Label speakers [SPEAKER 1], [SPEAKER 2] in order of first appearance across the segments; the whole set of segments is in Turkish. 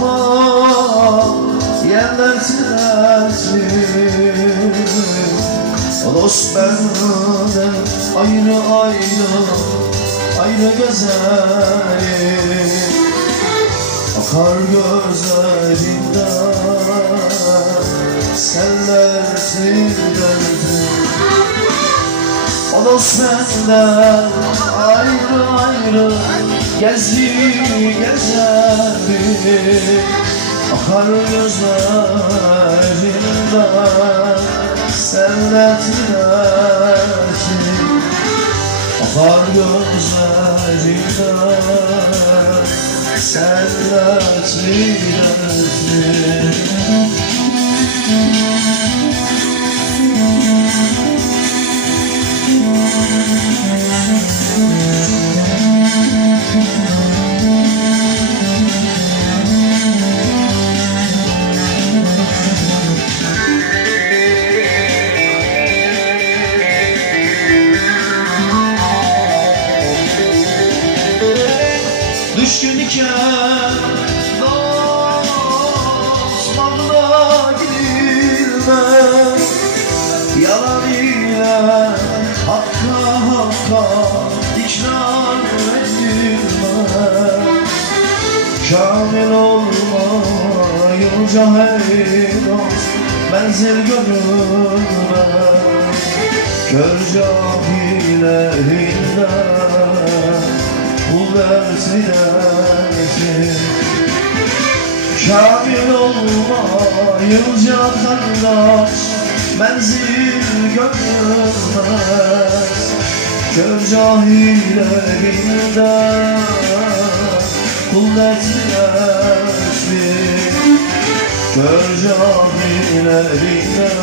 [SPEAKER 1] bulvarıma yerler silersin. Dost benden ayrı ayrı ayrı gezerim Akar gözlerinden seller silersin o da senden ayrı ayrı Gezi gezeri Akar gözlerinden Selletlersin Akar gözlerinden Selletlersin hakka ikrar edilmez Kamil olmayınca hey dost benzir görünmez Kör cahillerinden Kul dersilersin Kamil olmayınca kardeş Menzil görmez Kör cahillerinden Kul dersilersin Kör cahillerinden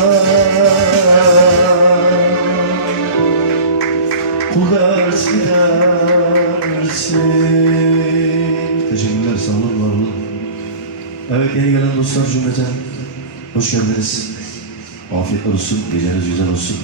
[SPEAKER 1] Kul ders gidersin Teşekkürler, sağ olun, var olun. Evet, yeni gelen dostlar cümleten hoş geldiniz. Afiyetler olsun, geceniz güzel olsun.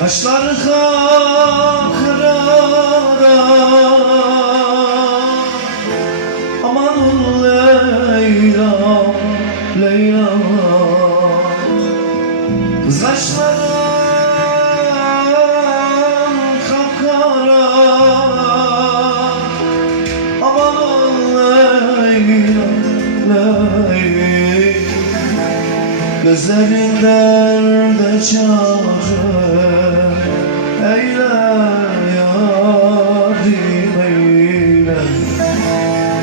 [SPEAKER 1] Kaşlar kakırada Aman Leyla, Leyla. Kız kaşların Gözlerin derde eyle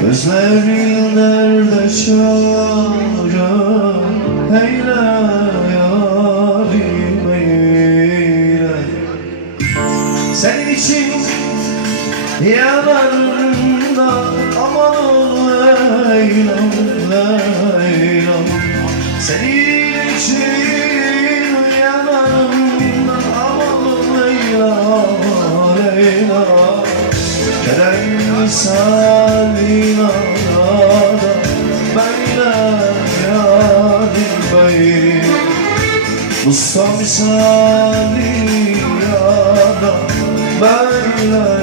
[SPEAKER 1] Gözlerin derde çare Eyle yarim eyle Senin için yanarım Aman ol Leyla, Leyla senin Misali narada Böyle yarim bey Musta misali yada Böyle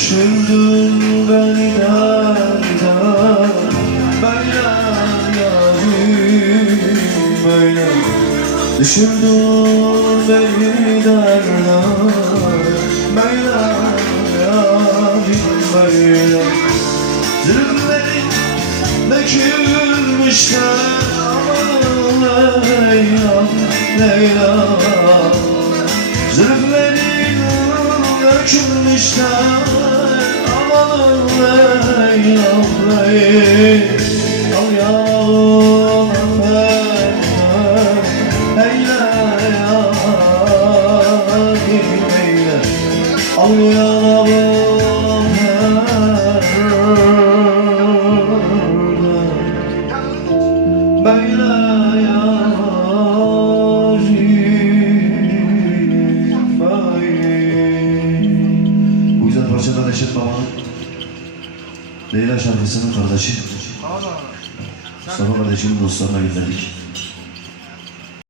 [SPEAKER 1] Düşürdün beni derden Böyle yarim böyle. Düşürdün beni derden Böyle yarim böyle. Zulümlerin dökülmüş de Aman Leyla, Leyla. Zulümlerin dökülmüş de Leyla şarkısının kardeşi Mustafa kardeşimin dostlarına gönderdik.